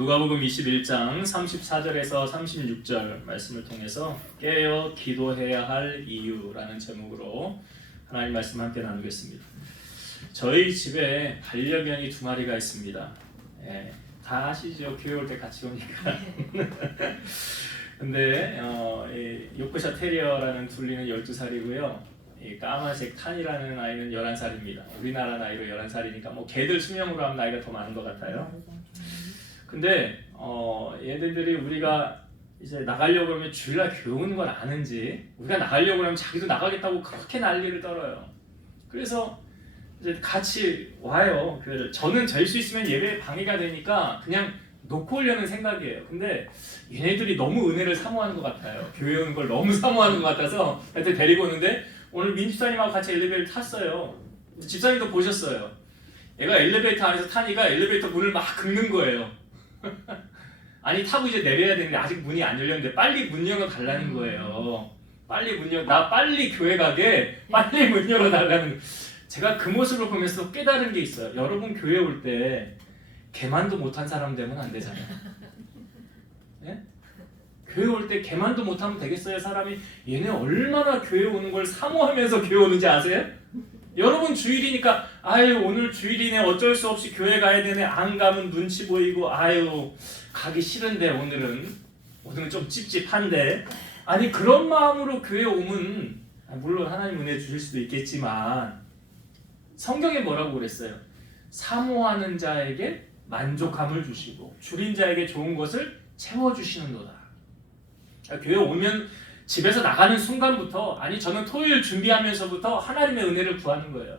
누가복음 21장 34절에서 36절 말씀을 통해서 깨어 기도해야 할 이유라는 제목으로 하나님 말씀 함께 나누겠습니다. 저희 집에 반려견이 2마리가 있습니다. 다 아시죠? 교회 올 때 같이 오니까. 근데 요크샤 테리어라는 둘리는 12살이고요. 이 까만색 탄이라는 아이는 11살입니다. 우리나라 나이로 11살이니까 뭐 개들 수명으로 하면 나이가 더 많은 것 같아요. 근데 얘네들이 우리가 이제 나가려고 그러면 주일날 교회 오는 걸 아는지 우리가 나가려고 그러면 자기도 나가겠다고 그렇게 난리를 떨어요. 그래서 이제 같이 와요. 저는 될 수 있으면 예배에 방해가 되니까 그냥 놓고 오려는 생각이에요. 근데 얘네들이 너무 은혜를 사모하는 것 같아요. 교회 오는 걸 너무 사모하는 것 같아서 하여튼 데리고 오는데 오늘 민 집사님하고 같이 엘리베이터 탔어요. 집사님도 보셨어요. 얘가 엘리베이터 안에서 타니까 엘리베이터 문을 막 긁는 거예요. 아니 타고 이제 내려야 되는데 아직 문이 안 열렸는데 빨리 문 열어달라는 거예요. 나 빨리 교회 가게 빨리 문 열어달라는. 제가 그 모습을 보면서 깨달은 게 있어요. 여러분 교회 올 때 개만도 못한 사람 되면 안 되잖아요. 네? 교회 올 때 개만도 못하면 되겠어요? 사람이 얘네 얼마나 교회 오는 걸 사모하면서 교회 오는지 아세요? 여러분 주일이니까 아유 오늘 주일이네 어쩔 수 없이 교회 가야 되네 안 가면 눈치 보이고 아유 가기 싫은데 오늘은 좀 찝찝한데 아니 그런 마음으로 교회 오면 물론 하나님 은혜 주실 수도 있겠지만 성경에 뭐라고 그랬어요? 사모하는 자에게 만족함을 주시고 줄인 자에게 좋은 것을 채워주시는도다. 교회 오면 집에서 나가는 순간부터 아니 저는 토요일 준비하면서부터 하나님의 은혜를 구하는 거예요.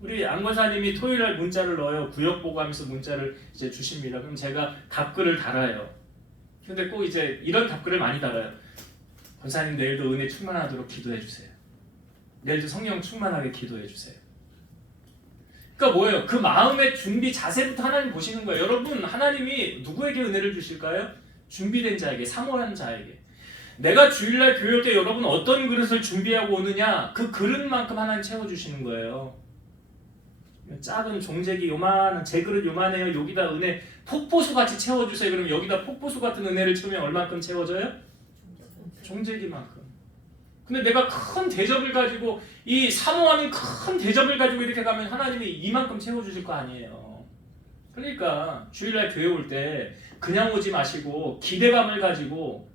우리 안 권사님이 토요일날 문자를 넣어요. 구역 보고 하면서 문자를 이제 주십니다. 그럼 제가 답글을 달아요. 근데 꼭 이제 이런 답글을 많이 달아요. 권사님 내일도 은혜 충만하도록 기도해 주세요. 내일도 성령 충만하게 기도해 주세요. 그러니까 뭐예요? 그 마음의 준비 자세부터 하나님 보시는 거예요. 여러분 하나님이 누구에게 은혜를 주실까요? 준비된 자에게, 사모하는 자에게. 내가 주일날 교회 올 때 여러분 어떤 그릇을 준비하고 오느냐 그 그릇만큼 하나님 채워주시는 거예요. 작은 종재기 요만한 제 그릇 요만해요. 여기다 은혜 폭포수같이 채워주세요. 그럼 여기다 폭포수 같은 은혜를 채우면 얼만큼 채워져요? 종재기만큼. 근데 내가 큰 대접을 가지고 이 사모하는 큰 대접을 가지고 이렇게 가면 하나님이 이만큼 채워주실 거 아니에요. 그러니까 주일날 교회 올 때 그냥 오지 마시고 기대감을 가지고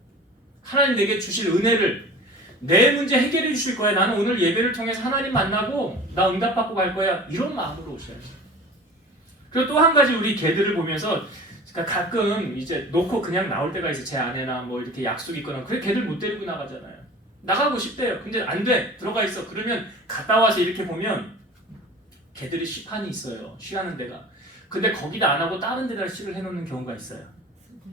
하나님 내게 주실 은혜를 내 문제 해결해 주실 거야. 나는 오늘 예배를 통해서 하나님 만나고 나 응답받고 갈 거야. 이런 마음으로 오셔야 돼요. 그리고 또 한 가지 우리 개들을 보면서 가끔 이제 놓고 그냥 나올 때가 있어. 제 아내나 뭐 이렇게 약속 있거나 그래 개들 못 데리고 나가잖아요. 나가고 싶대요. 근데 안 돼. 들어가 있어. 그러면 갔다 와서 이렇게 보면 개들이 쉬판이 있어요. 쉬하는 데가. 근데 거기다 안 하고 다른 데다 쉬를 해놓는 경우가 있어요.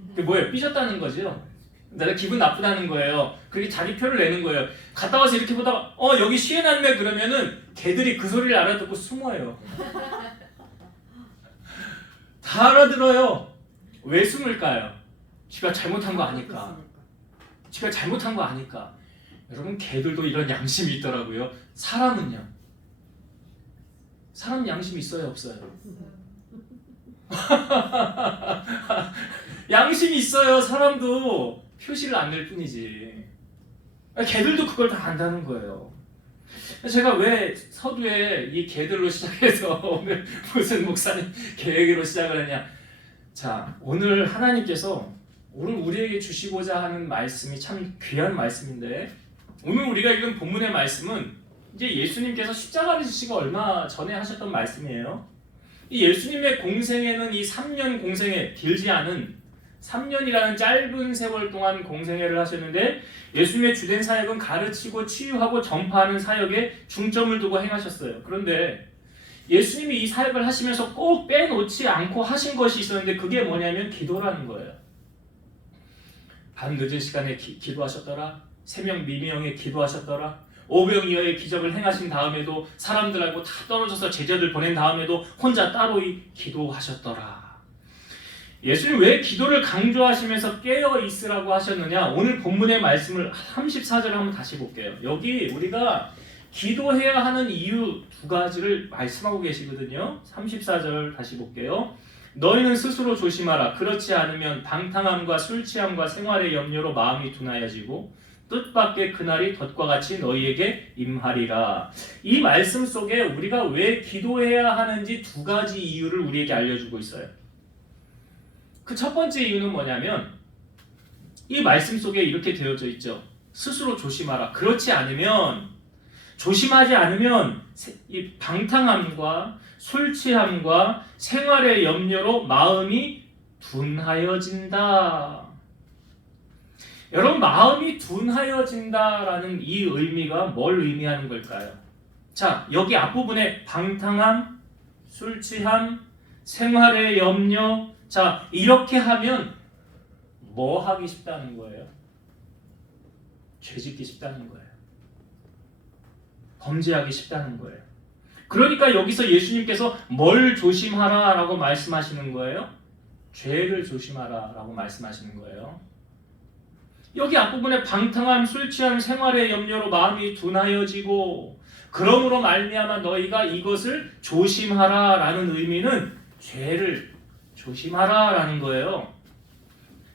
그게 뭐예요? 삐졌다는 거죠. 내가 기분 나쁘다는 거예요. 그렇게 자기 표를 내는 거예요. 갔다 와서 이렇게 보다가 여기 쉬해놨네 그러면은 개들이 그 소리를 알아듣고 숨어요. 다 알아들어요. 왜 숨을까요? 지가 잘못한 거 아니까. 지가 잘못한 거 아니까. 여러분 개들도 이런 양심이 있더라고요. 사람은요? 사람 양심 있어요 없어요? 양심이 있어요. 사람도 표시를 안 낼 뿐이지. 개들도 그걸 다 안다는 거예요. 제가 왜 서두에 이 개들로 시작해서 오늘 무슨 목사님 계획으로 시작을 했냐. 자, 오늘 하나님께서 오늘 우리에게 주시고자 하는 말씀이 참 귀한 말씀인데 오늘 우리가 읽은 본문의 말씀은 이제 예수님께서 십자가를 지시고 얼마 전에 하셨던 말씀이에요. 이 예수님의 공생애는 이 3년 공생애, 길지 않은 3년이라는 짧은 세월 동안 공생애를 하셨는데 예수님의 주된 사역은 가르치고 치유하고 전파하는 사역에 중점을 두고 행하셨어요. 그런데 예수님이 이 사역을 하시면서 꼭 빼놓지 않고 하신 것이 있었는데 그게 뭐냐면 기도라는 거예요. 밤 늦은 시간에 기도하셨더라. 새벽 미명에 기도하셨더라. 오병이어의 기적을 행하신 다음에도 사람들하고 다 떨어져서 제자들 보낸 다음에도 혼자 따로 기도하셨더라. 예수님 왜 기도를 강조하시면서 깨어 있으라고 하셨느냐? 오늘 본문의 말씀을 34절 한번 다시 볼게요. 여기 우리가 기도해야 하는 이유 2가지를 말씀하고 계시거든요. 34절 다시 볼게요. 너희는 스스로 조심하라. 그렇지 않으면 방탕함과 술 취함과 생활의 염려로 마음이 둔하여지고 뜻밖의 그날이 덫과 같이 너희에게 임하리라. 이 말씀 속에 우리가 왜 기도해야 하는지 두 가지 이유를 우리에게 알려주고 있어요. 그 첫 번째 이유는 뭐냐면 이 말씀 속에 이렇게 되어져 있죠. 스스로 조심하라. 그렇지 않으면, 조심하지 않으면 이 방탕함과 술 취함과 생활의 염려로 마음이 둔하여진다. 여러분, 마음이 둔하여진다라는 이 의미가 뭘 의미하는 걸까요? 자, 여기 앞부분에 방탕함, 술 취함, 생활의 염려, 자, 이렇게 하면 뭐 하기 쉽다는 거예요? 죄 짓기 쉽다는 거예요. 범죄하기 쉽다는 거예요. 그러니까 여기서 예수님께서 뭘 조심하라 라고 말씀하시는 거예요? 죄를 조심하라 라고 말씀하시는 거예요. 여기 앞부분에 방탕함, 술 취함, 생활의 염려로 마음이 둔하여지고 그러므로 말미암아 너희가 이것을 조심하라 라는 의미는 죄를 조심하라 라는 거예요.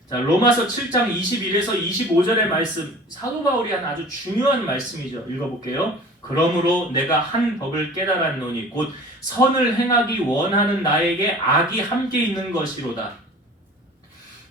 자, 로마서 7장 21에서 25절의 말씀, 사도 바울이 한 아주 중요한 말씀이죠. 읽어볼게요. 그러므로 내가 한 법을 깨달았노니 곧 선을 행하기 원하는 나에게 악이 함께 있는 것이로다.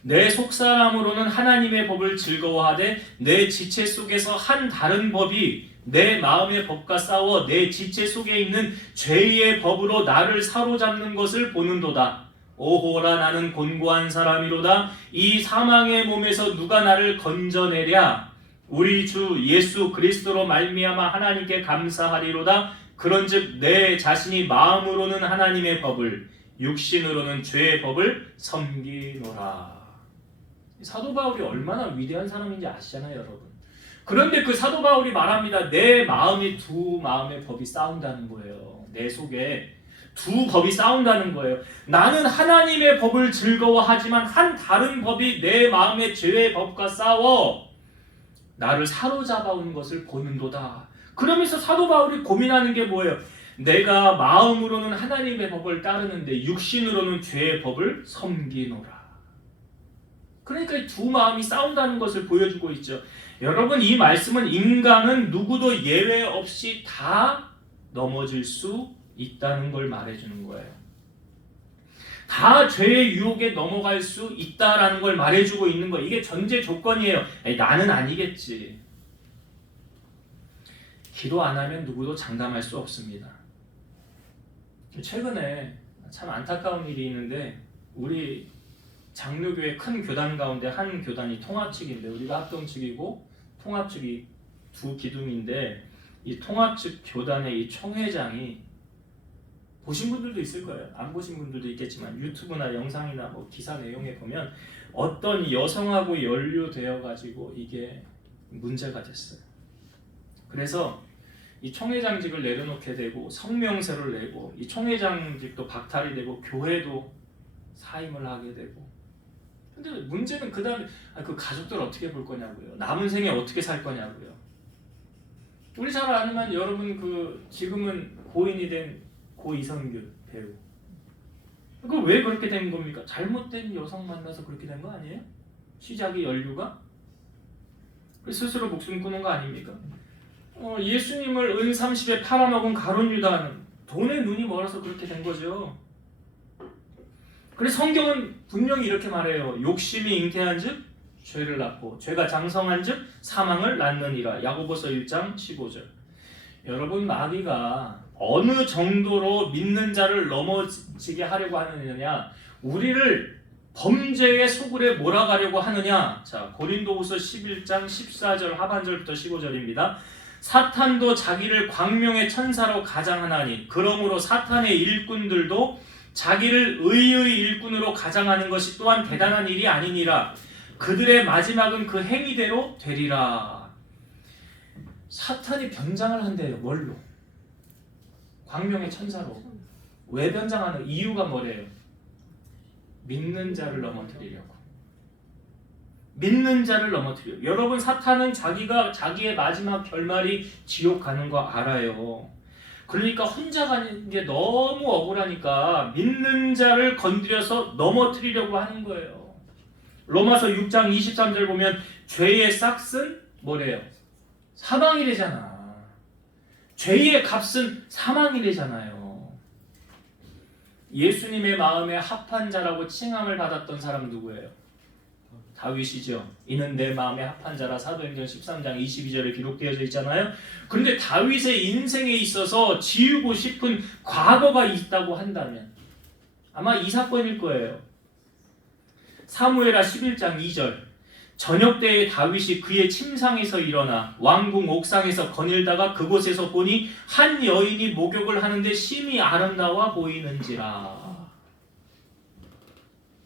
내 속사람으로는 하나님의 법을 즐거워하되 내 지체 속에서 한 다른 법이 내 마음의 법과 싸워 내 지체 속에 있는 죄의 법으로 나를 사로잡는 것을 보는도다. 오호라 나는 곤고한 사람이로다. 이 사망의 몸에서 누가 나를 건져내랴. 우리 주 예수 그리스도로 말미암아 하나님께 감사하리로다. 그런즉 내 자신이 마음으로는 하나님의 법을 육신으로는 죄의 법을 섬기노라. 사도 바울이 얼마나 위대한 사람인지 아시잖아요, 여러분. 그런데 그 사도 바울이 말합니다. 내 마음이 두 마음의 법이 싸운다는 거예요. 내 속에 두 법이 싸운다는 거예요. 나는 하나님의 법을 즐거워하지만 한 다른 법이 내 마음의 죄의 법과 싸워 나를 사로잡아온 것을 보는도다. 그러면서 사도 바울이 고민하는 게 뭐예요? 내가 마음으로는 하나님의 법을 따르는데 육신으로는 죄의 법을 섬기노라. 그러니까 이 두 마음이 싸운다는 것을 보여주고 있죠. 여러분, 이 말씀은 인간은 누구도 예외 없이 다 넘어질 수 있다는 걸 말해주는 거예요. 다 죄의 유혹에 넘어갈 수 있다라는 걸 말해주고 있는 거예요. 이게 전제 조건이에요. 나는 아니겠지. 기도 안 하면 누구도 장담할 수 없습니다. 최근에 참 안타까운 일이 있는데 우리 장로교회 큰 교단 가운데 한 교단이 통합 측인데 우리가 합동 측이고 통합 측이 두 기둥인데 이 통합 측 교단의 이 총회장이 보신 분들도 있을 거예요. 안 보신 분들도 있겠지만 유튜브나 영상이나 뭐 기사 내용에 보면 어떤 여성하고 연루되어 가지고 이게 문제가 됐어요. 그래서 이 총회장직을 내려놓게 되고 성명서를 내고 이 총회장직도 박탈이 되고 교회도 사임을 하게 되고. 근데 문제는 그다음에 그 가족들 어떻게 볼 거냐고요. 남은 생에 어떻게 살 거냐고요. 우리 잘 아는 여러분 그 지금은 고인이 된 고 이성균 배우. 그 왜 그렇게 된 겁니까? 잘못된 여성 만나서 그렇게 된 거 아니에요? 시작이 연류가? 스스로 목숨 끊은 거 아닙니까? 예수님을 은 30에 팔아먹은 가룟 유다는 돈에 눈이 멀어서 그렇게 된 거죠. 그래서 성경은 분명히 이렇게 말해요. 욕심이 잉태한즉 죄를 낳고 죄가 장성한즉 사망을 낳느니라. 야고보서 1장 15절. 여러분, 마귀가 어느 정도로 믿는 자를 넘어지게 하려고 하느냐, 우리를 범죄의 소굴에 몰아가려고 하느냐. 자, 고린도후서 11장 14절 하반절부터 15절입니다. 사탄도 자기를 광명의 천사로 가장하나니 그러므로 사탄의 일꾼들도 자기를 의의 일꾼으로 가장하는 것이 또한 대단한 일이 아니니라. 그들의 마지막은 그 행위대로 되리라. 사탄이 변장을 한대요. 뭘로? 광명의 천사로. 왜 변장하는 이유가 뭐래요? 믿는 자를 넘어뜨리려고. 믿는 자를 넘어뜨려요. 여러분, 사탄은 자기가 자기의 마지막 결말이 지옥 가는 거 알아요. 그러니까 혼자 가는 게 너무 억울하니까 믿는 자를 건드려서 넘어뜨리려고 하는 거예요. 로마서 6장 23절 보면 죄의 싹은 뭐래요? 사망이래잖아. 죄의 값은 사망이래잖아요. 예수님의 마음에 합한 자라고 칭함을 받았던 사람 누구예요? 다윗이죠. 이는 내 마음에 합한 자라 사도행전 13장 22절에 기록되어져 있잖아요. 그런데 다윗의 인생에 있어서 지우고 싶은 과거가 있다고 한다면 아마 이 사건일 거예요. 사무엘하 11장 2절 저녁 때에 다윗이 그의 침상에서 일어나 왕궁 옥상에서 거닐다가 그곳에서 보니 한 여인이 목욕을 하는데 심히 아름다워 보이는지라.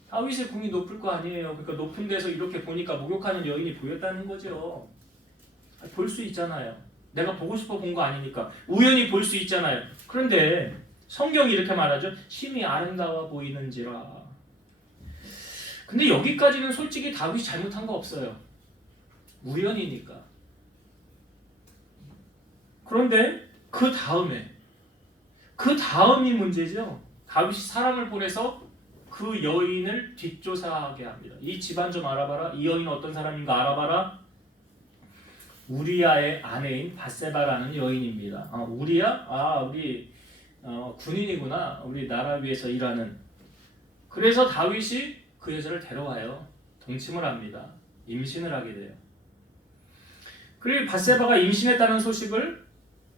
다윗의 궁이 높을 거 아니에요. 그러니까 높은 데서 이렇게 보니까 목욕하는 여인이 보였다는 거죠. 볼 수 있잖아요. 내가 보고 싶어 본 거 아니니까 우연히 볼 수 있잖아요. 그런데 성경이 이렇게 말하죠. 심히 아름다워 보이는지라. 근데 여기까지는 솔직히 다윗이 잘못한 거 없어요. 우연이니까. 그런데 그 다음이 문제죠. 다윗이 사람을 보내서 그 여인을 뒷조사하게 합니다. 이 집안 좀 알아봐라. 이 여인은 어떤 사람인가 알아봐라. 우리야의 아내인 밧세바라는 여인입니다. 우리야? 우리 군인이구나. 우리 나라 위에서 일하는. 그래서 다윗이 그 여자를 데려와요. 동침을 합니다. 임신을 하게 돼요. 그리고 밧세바가 임신했다는 소식을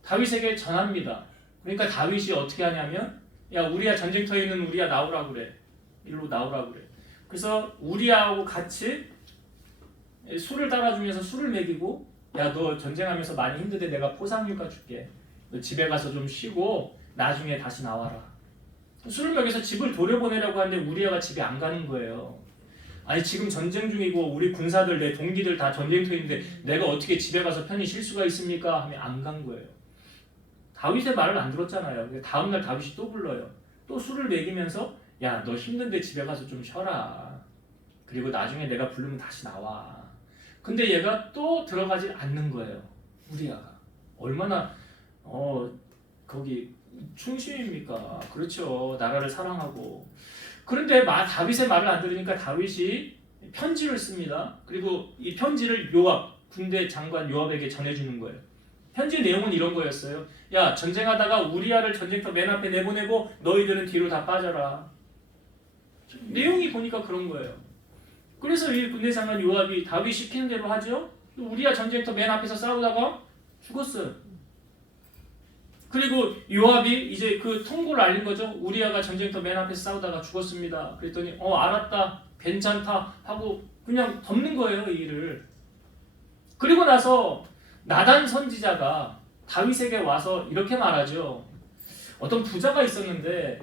다윗에게 전합니다. 그러니까 다윗이 어떻게 하냐면 야 우리야 전쟁터에 있는 우리야 나오라 그래. 일로 나오라 그래. 그래서 우리야하고 같이 술을 따라주면서 술을 먹이고 야 너 전쟁하면서 많이 힘든데 내가 포상휴가 줄게. 너 집에 가서 좀 쉬고 나중에 다시 나와라. 술을 먹여서 집을 돌려보내려고 하는데 우리야가 집에 안 가는 거예요. 아니 지금 전쟁 중이고 우리 군사들 내 동기들 다 전쟁터에 있는데 내가 어떻게 집에 가서 편히 쉴 수가 있습니까? 하면 안 간 거예요. 다윗의 말을 안 들었잖아요. 다음날 다윗이 또 불러요. 또 술을 먹이면서 야 너 힘든데 집에 가서 좀 쉬어라. 그리고 나중에 내가 부르면 다시 나와. 근데 얘가 또 들어가지 않는 거예요. 우리야가. 얼마나 거기 충심입니까? 그렇죠. 나라를 사랑하고. 그런데 다윗의 말을 안 들으니까 다윗이 편지를 씁니다. 그리고 이 편지를 요압, 군대 장관 요압에게 전해주는 거예요. 편지 내용은 이런 거였어요. 야 전쟁하다가 우리야를 전쟁터 맨 앞에 내보내고 너희들은 뒤로 다 빠져라. 내용이 보니까 그런 거예요. 그래서 이 군대 장관 요압이 다윗 시키는 대로 하죠. 우리야 전쟁터 맨 앞에서 싸우다가 죽었어요. 그리고 요압이 이제 그 통보를 알린 거죠. 우리야가 전쟁터 맨 앞에서 싸우다가 죽었습니다. 그랬더니 알았다, 괜찮다 하고 그냥 덮는 거예요, 이 일을. 그리고 나서 나단 선지자가 다윗에게 와서 이렇게 말하죠. 어떤 부자가 있었는데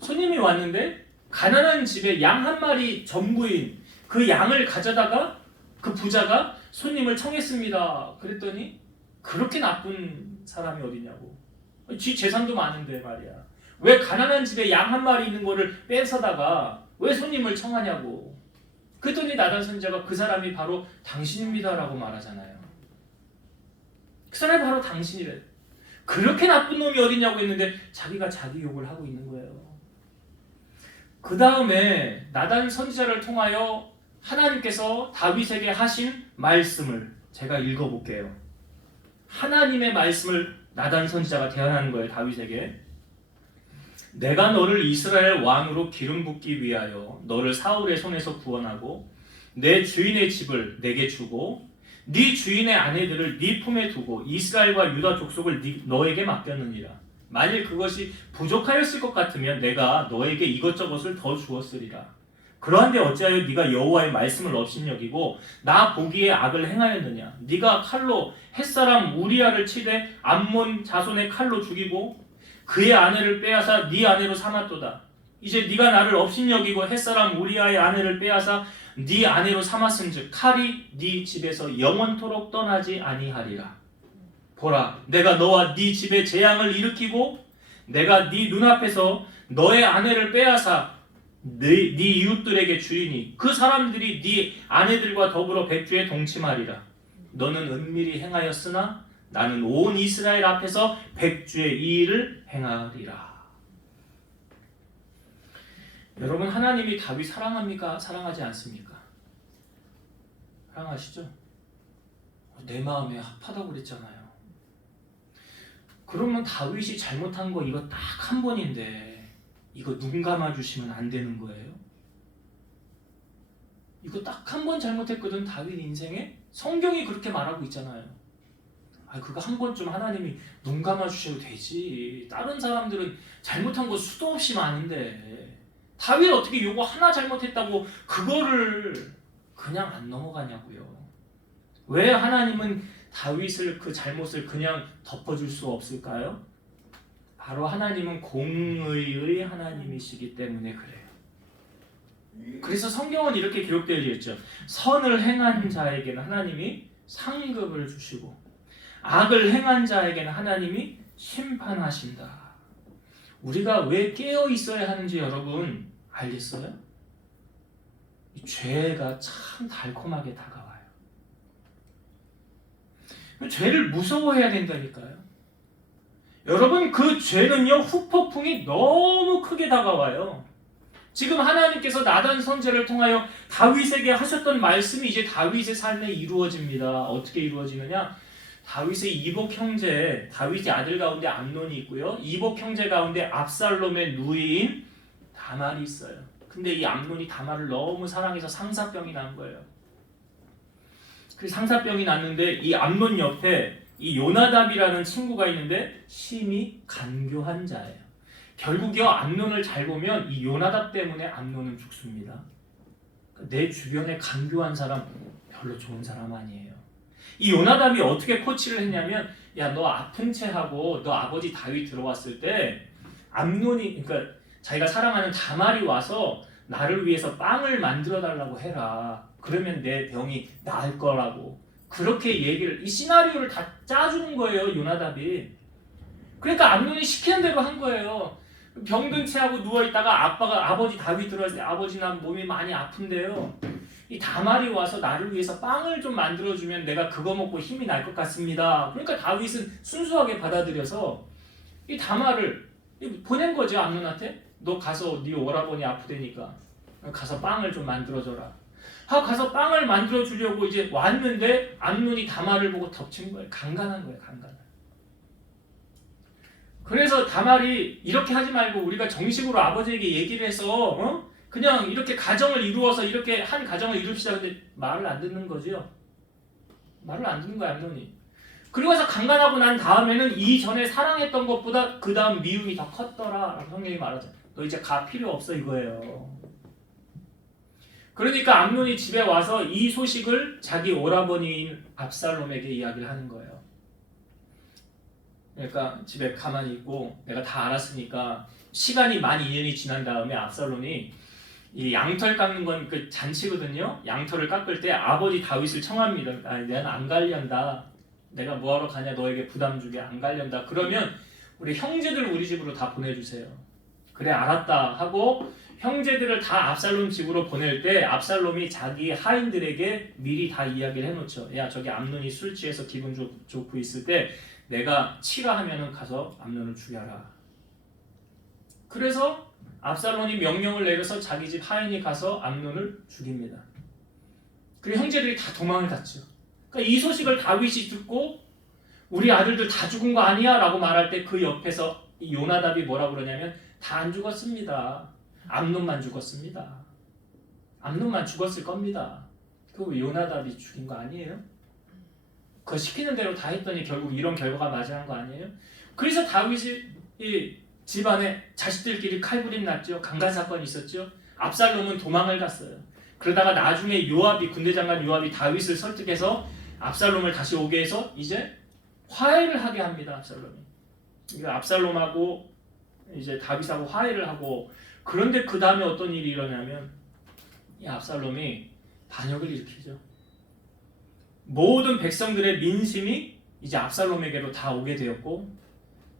손님이 왔는데 가난한 집에 양 한 마리 전부인 그 양을 가져다가 그 부자가 손님을 청했습니다. 그랬더니 그렇게 나쁜 사람이 어디냐고. 지 재산도 많은데 말이야. 왜 가난한 집에 양 한 마리 있는 거를 뺏어다가 왜 손님을 청하냐고. 그랬더니 나단 선지자가 그 사람이 바로 당신입니다라고 말하잖아요. 그 사람이 바로 당신이래. 그렇게 나쁜 놈이 어디냐고 했는데 자기가 자기 욕을 하고 있는 거예요. 그 다음에 나단 선지자를 통하여 하나님께서 다윗에게 하신 말씀을 제가 읽어볼게요. 하나님의 말씀을 나단 선지자가 대언하는 거예요. 다윗에게. 내가 너를 이스라엘 왕으로 기름 붓기 위하여 너를 사울의 손에서 구원하고 내 주인의 집을 내게 주고 네 주인의 아내들을 네 품에 두고 이스라엘과 유다 족속을 너에게 맡겼느니라. 만일 그것이 부족하였을 것 같으면 내가 너에게 이것저것을 더 주었으리라. 그러한데 어찌하여 네가 여호와의 말씀을 업신여기고 나 보기에 악을 행하였느냐. 네가 칼로 햇사람 우리야를 치되 암몬 자손의 칼로 죽이고 그의 아내를 빼앗아 네 아내로 삼았도다. 이제 네가 나를 업신여기고 햇사람 우리야의 아내를 빼앗아 네 아내로 삼았은즉 칼이 네 집에서 영원토록 떠나지 아니하리라. 보라, 내가 너와 네 집에 재앙을 일으키고 내가 네 눈앞에서 너의 아내를 빼앗아 네 이웃들에게 주리니 그 사람들이 네 아내들과 더불어 백주에 동침하리라. 너는 은밀히 행하였으나 나는 온 이스라엘 앞에서 백주의 이 일을 행하리라. 여러분, 하나님이 다윗 사랑합니까? 사랑하지 않습니까? 사랑하시죠? 내 마음에 합하다고 그랬잖아요. 그러면 다윗이 잘못한 거 이거 딱 한 번인데 이거 눈 감아주시면 안 되는 거예요? 이거 딱 한 번 잘못했거든, 다윗 인생에? 성경이 그렇게 말하고 있잖아요. 그거 한 번쯤 하나님이 눈 감아주셔도 되지. 다른 사람들은 잘못한 거 수도 없이 많은데 다윗 어떻게 요거 하나 잘못했다고 그거를 그냥 안 넘어가냐고요. 왜 하나님은 다윗을 그 잘못을 그냥 덮어줄 수 없을까요? 바로 하나님은 공의의 하나님이시기 때문에 그래요. 그래서 성경은 이렇게 기록되어 있죠. 선을 행한 자에게는 하나님이 상급을 주시고 악을 행한 자에게는 하나님이 심판하신다. 우리가 왜 깨어 있어야 하는지 여러분 알겠어요? 이 죄가 참 달콤하게 다가와요. 죄를 무서워해야 된다니까요. 여러분, 그 죄는요, 후폭풍이 너무 크게 다가와요. 지금 하나님께서 나단 선지자를 통하여 다윗에게 하셨던 말씀이 이제 다윗의 삶에 이루어집니다. 어떻게 이루어지느냐? 다윗의 이복 형제, 다윗의 아들 가운데 암논이 있고요. 이복 형제 가운데 압살롬의 누이인 다말이 있어요. 근데 이 암논이 다말을 너무 사랑해서 상사병이 난 거예요. 그 상사병이 났는데 이 암논 옆에 이 요나답이라는 친구가 있는데 심히 간교한 자예요. 결국요, 암논을 잘 보면 이 요나답 때문에 암논은 죽습니다. 내 주변에 간교한 사람 별로 좋은 사람 아니에요. 이 요나답이 어떻게 코치를 했냐면, 야, 너 아픈 채 하고 너 아버지 다윗 들어왔을 때 암논이, 그러니까 자기가 사랑하는 다말이 와서 나를 위해서 빵을 만들어 달라고 해라. 그러면 내 병이 나을 거라고. 그렇게 얘기를, 이 시나리오를 다 짜주는 거예요, 요나답이. 그러니까 암논이 시키는 대로 한 거예요. 병든 채하고 누워있다가 아버지 다윗 들어왔을 때, 아버지 난 몸이 많이 아픈데요, 이 다말이 와서 나를 위해서 빵을 좀 만들어주면 내가 그거 먹고 힘이 날 것 같습니다. 그러니까 다윗은 순수하게 받아들여서 이 다말을 보낸 거죠, 암논한테. 너 가서 네 오라버니 아프다니까 가서 빵을 좀 만들어줘라. 가서 빵을 만들어주려고 이제 왔는데 암논이 다말을 보고 덮친 거예요. 간간한 거예요, 간간한. 그래서 다말이 이렇게 하지 말고 우리가 정식으로 아버지에게 얘기를 해서 그냥 이렇게 가정을 이루어서 이렇게 한 가정을 이룹시다. 근데 말을 안 듣는 거죠. 말을 안 듣는 거야, 암논이. 그리고 나서 강간하고 난 다음에는 이전에 사랑했던 것보다 그 다음 미움이 더 컸더라 라고 성경이 말하죠. 너 이제 가 필요 없어 이거예요. 그러니까 암논이 집에 와서 이 소식을 자기 오라버니인 압살롬에게 이야기를 하는 거예요. 그러니까 집에 가만히 있고 내가 다 알았으니까 시간이 만 2년이 지난 다음에 압살롬이 이 양털 깎는 건 그 잔치거든요. 양털을 깎을 때 아버지 다윗을 청합니다. 내가 안 갈련다. 내가 뭐하러 가냐, 너에게 부담 주게 안 갈련다. 그러면 우리 형제들 우리 집으로 다 보내주세요. 그래 알았다 하고 형제들을 다 압살롬 집으로 보낼 때 압살롬이 자기 하인들에게 미리 다 이야기를 해놓죠. 야, 저기 암논이 술 취해서 기분 좋고 있을 때 내가 치라 하면은 가서 암논을 죽여라. 그래서 압살롬이 명령을 내려서 자기 집 하인이 가서 암논을 죽입니다. 그리고 형제들이 다 도망을 갔죠. 그러니까 이 소식을 다윗이 듣고 우리 아들들 다 죽은 거 아니야? 라고 말할 때 그 옆에서 이 요나답이 뭐라고 그러냐면 다 안 죽었습니다. 암논만 죽었습니다. 암논만 죽었을 겁니다. 그거 요나답이 죽인 거 아니에요? 그거 시키는 대로 다 했더니 결국 이런 결과가 맞이한 거 아니에요? 그래서 다윗이 이 집안에 자식들끼리 칼부림 났죠. 강간 사건이 있었죠. 압살롬은 도망을 갔어요. 그러다가 나중에 요압이, 군대장관 요압이 다윗을 설득해서 압살롬을 다시 오게 해서 이제 화해를 하게 합니다. 압살롬이. 압살롬하고 이제 다윗하고 화해를 하고, 그런데 그 다음에 어떤 일이 일어나면 이 압살롬이 반역을 일으키죠. 모든 백성들의 민심이 이제 압살롬에게로 다 오게 되었고,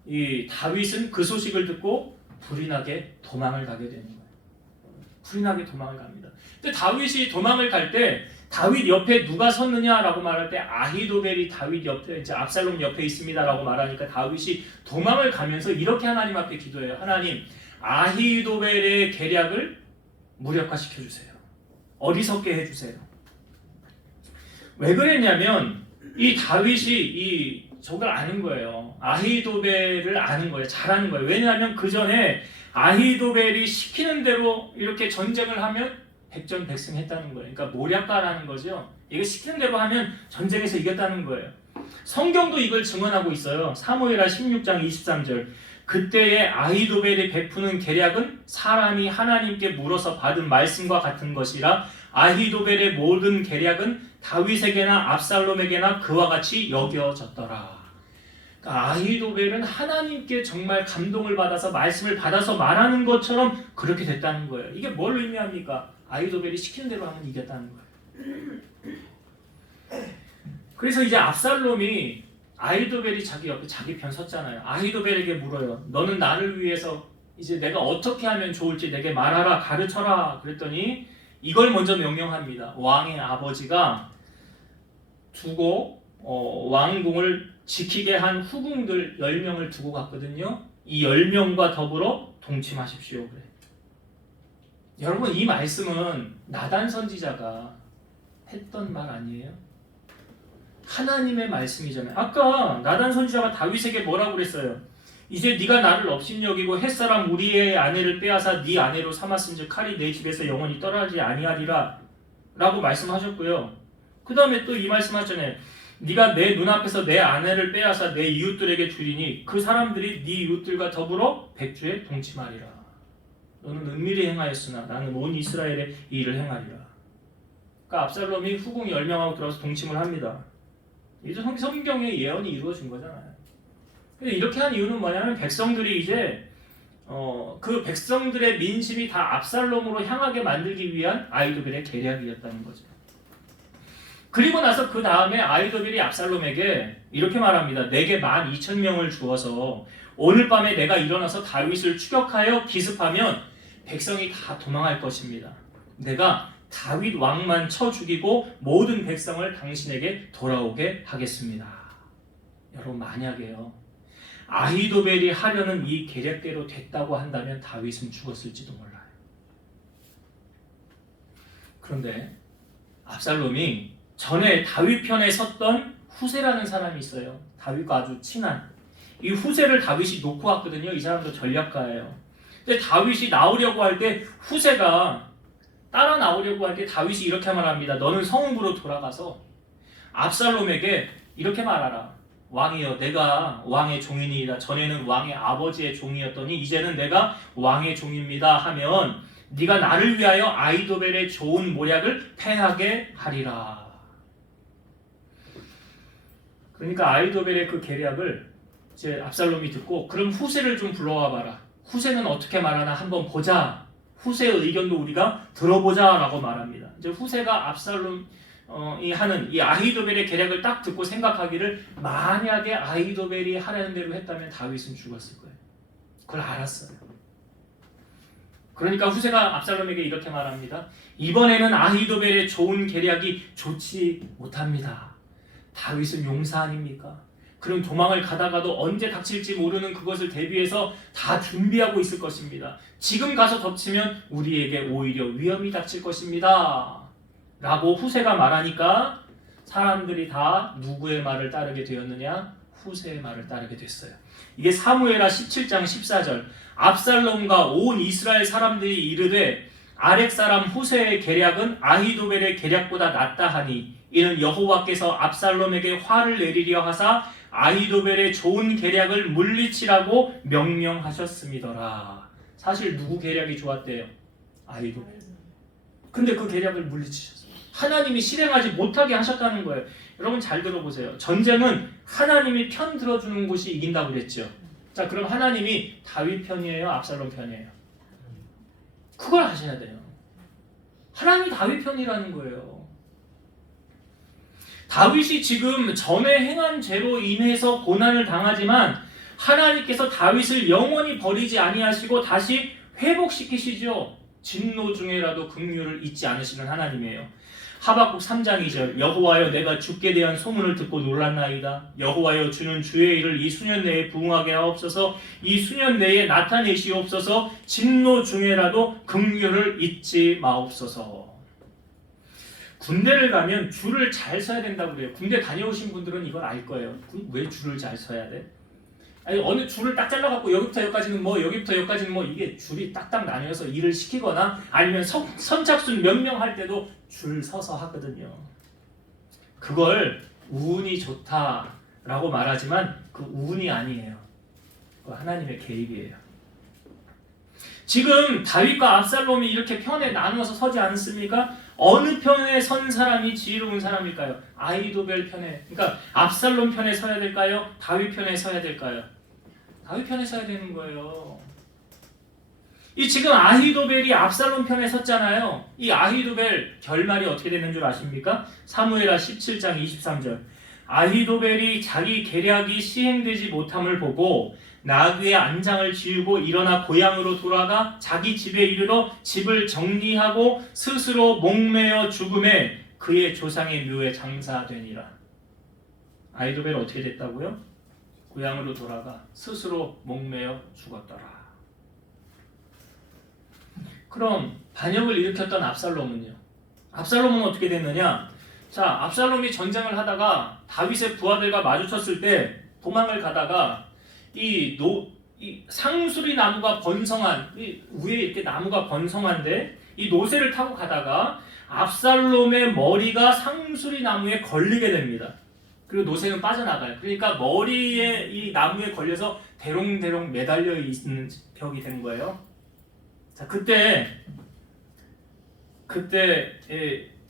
이 다윗은 그 소식을 듣고 불이 나게 도망을 가게 되는 거예요. 불이 나게 도망을 갑니다. 근데 다윗이 도망을 갈 때 다윗 옆에 누가 섰느냐라고 말할 때 아히도벨이 다윗 옆에, 이제 압살롬 옆에 있습니다라고 말하니까 다윗이 도망을 가면서 이렇게 하나님 앞에 기도해요. 하나님, 아히도벨의 계략을 무력화시켜 주세요. 어리석게 해 주세요. 왜 그랬냐면 이 다윗이 저걸 아는 거예요. 아히도벨을 아는 거예요. 잘 아는 거예요. 왜냐하면 그 전에 아히도벨이 시키는 대로 이렇게 전쟁을 하면 백전백승했다는 거예요. 그러니까 모략가라는 거죠. 이거 시키는 대로 하면 전쟁에서 이겼다는 거예요. 성경도 이걸 증언하고 있어요. 사무엘하 16장 23절. 그때의 아히도벨이 베푸는 계략은 사람이 하나님께 물어서 받은 말씀과 같은 것이라 아히도벨의 모든 계략은 다윗에게나 압살롬에게나 그와 같이 여겨졌더라. 그러니까 아히도벨은 하나님께 정말 감동을 받아서 말씀을 받아서 말하는 것처럼 그렇게 됐다는 거예요. 이게 뭘 의미합니까? 아히도벨이 시키는 대로 하면 이겼다는 거예요. 그래서 이제 압살롬이 아히도벨이 자기 옆에 자기 편 섰잖아요. 아히도벨에게 물어요. 너는 나를 위해서 이제 내가 어떻게 하면 좋을지 내게 말하라, 가르쳐라. 그랬더니 이걸 먼저 명령합니다. 왕의 아버지가 두고 왕궁을 지키게 한 후궁들 10명을 두고 갔거든요. 이 10명과 더불어 동침하십시오. 그래. 여러분, 이 말씀은 나단 선지자가 했던 말 아니에요? 하나님의 말씀이잖아요. 아까 나단 선지자가 다윗에게 뭐라고 그랬어요? 이제 네가 나를 업신여기고 햇사람 우리의 아내를 빼앗아 네 아내로 삼았은즉 칼이 내 집에서 영원히 떠나지 아니하리라 라고 말씀하셨고요. 그 다음에 또 이 말씀하셨잖아요. 네가 내 눈앞에서 내 아내를 빼앗아 내 이웃들에게 주리니 그 사람들이 네 이웃들과 더불어 백주에 동침하리라. 너는 은밀히 행하였으나 나는 온 이스라엘의 이 일을 행하리라. 그러니까 압살롬이 후궁 10명하고 들어서 동침을 합니다. 이제 성경의 예언이 이루어진 거잖아요. 근데 이렇게 한 이유는 뭐냐면 백성들이 이제 그 백성들의 민심이 다 압살롬으로 향하게 만들기 위한 아히도벨의 계략이었다는 거죠. 그리고 나서 그 다음에 아히도벨이 압살롬에게 이렇게 말합니다. 내게 12,000명을 주어서 오늘 밤에 내가 일어나서 다윗을 추격하여 기습하면 백성이 다 도망할 것입니다. 내가 다윗 왕만 쳐 죽이고 모든 백성을 당신에게 돌아오게 하겠습니다. 여러분, 만약에요 아히도벨이 하려는 이 계략대로 됐다고 한다면 다윗은 죽었을지도 몰라요. 그런데 압살롬이 전에 다윗 편에 섰던 후세라는 사람이 있어요. 다윗과 아주 친한. 이 후세를 다윗이 놓고 왔거든요. 이 사람도 전략가예요. 근데 다윗이 나오려고 할 때 후세가 따라 나오려고 할 때 다윗이 이렇게 말합니다. 너는 성읍으로 돌아가서 압살롬에게 이렇게 말하라. 왕이여, 내가 왕의 종이니이다. 전에는 왕의 아버지의 종이었더니 이제는 내가 왕의 종입니다 하면 네가 나를 위하여 아히도벨의 좋은 모략을 패하게 하리라. 그러니까 아히도벨의 그 계략을 이제 압살롬이 듣고 그럼 후세를 좀 불러와 봐라. 후세는 어떻게 말하나 한번 보자. 후세의 의견도 우리가 들어보자 라고 말합니다. 이제 후세가 압살롬이 하는 이 아히도벨의 계략을 딱 듣고 생각하기를 만약에 아히도벨이 하려는 대로 했다면 다윗은 죽었을 거예요. 그걸 알았어요. 그러니까 후세가 압살롬에게 이렇게 말합니다. 이번에는 아히도벨의 좋은 계략이 좋지 못합니다. 다윗은 용사 아닙니까? 그럼 도망을 가다가도 언제 닥칠지 모르는 그것을 대비해서 다 준비하고 있을 것입니다. 지금 가서 덮치면 우리에게 오히려 위험이 닥칠 것입니다. 라고 후세가 말하니까 사람들이 다 누구의 말을 따르게 되었느냐? 후세의 말을 따르게 됐어요. 이게 사무엘하 17장 14절. 압살롬과 온 이스라엘 사람들이 이르되 아렉 사람 후세의 계략은 아히도벨의 계략보다 낫다 하니 이는 여호와께서 압살롬에게 화를 내리려 하사 아히도벨의 좋은 계략을 물리치라고 명령하셨음이더라. 사실 누구 계략이 좋았대요? 아히도벨. 근데 그 계략을 물리치셨어요. 하나님이 실행하지 못하게 하셨다는 거예요. 여러분 잘 들어보세요. 전쟁은 하나님이 편 들어주는 곳이 이긴다고 그랬죠. 자, 그럼 하나님이 다윗 편이에요? 압살롬 편이에요? 그걸 아셔야 돼요. 하나님이 다윗 편이라는 거예요. 다윗이 지금 전에 행한 죄로 인해서 고난을 당하지만 하나님께서 다윗을 영원히 버리지 아니하시고 다시 회복시키시죠. 진노 중에라도 긍휼을 잊지 않으시는 하나님이에요. 하박국 3장 2절 여호와여 내가 주께 대한 소문을 듣고 놀랐나이다. 여호와여 주는 주의 일을 이 수년 내에 부응하게 하옵소서. 이 수년 내에 나타내시옵소서. 진노 중에라도 긍휼을 잊지 마옵소서. 군대를 가면 줄을 잘 서야 된다고 그래요. 군대 다녀오신 분들은 이걸 알 거예요. 왜 줄을 잘 서야 돼? 아니 어느 줄을 딱 잘라갖고 여기부터 여기까지는 뭐 여기부터 여기까지는 뭐 이게 줄이 딱딱 나뉘어서 일을 시키거나 아니면 선착순 몇 명 할 때도 줄 서서 하거든요. 그걸 운이 좋다라고 말하지만 그 운이 아니에요. 그 하나님의 계획이에요. 지금 다윗과 압살롬이 이렇게 편에 나누어서 서지 않습니까? 어느 편에 선 사람이 지혜로운 사람일까요? 아히도벨 편에, 그러니까 압살롬 편에 서야 될까요? 다윗 편에 서야 될까요? 다윗 편에 서야 되는 거예요. 이 지금 아히도벨이 압살롬 편에 섰잖아요. 이 아히도벨 결말이 어떻게 되는 줄 아십니까? 사무엘하 17장 23절 아히도벨이 자기 계략이 시행되지 못함을 보고 나그의 안장을 지우고 일어나 고향으로 돌아가 자기 집에 이르러 집을 정리하고 스스로 목매어 죽음에 그의 조상의 묘에 장사되니라. 아히도벨 어떻게 됐다고요? 고향으로 돌아가 스스로 목매어 죽었더라. 그럼 반역을 일으켰던 압살롬은요? 압살롬은 어떻게 됐느냐? 자, 압살롬이 전쟁을 하다가 다윗의 부하들과 마주쳤을 때 도망을 가다가 이 상수리 나무가 번성한 위에 이렇게 나무가 번성한데 이 노새를 타고 가다가 압살롬의 머리가 상수리 나무에 걸리게 됩니다. 그리고 노새는 빠져나가요. 그러니까 머리에 이 나무에 걸려서 대롱대롱 매달려 있는 벽이 된 거예요. 자, 그때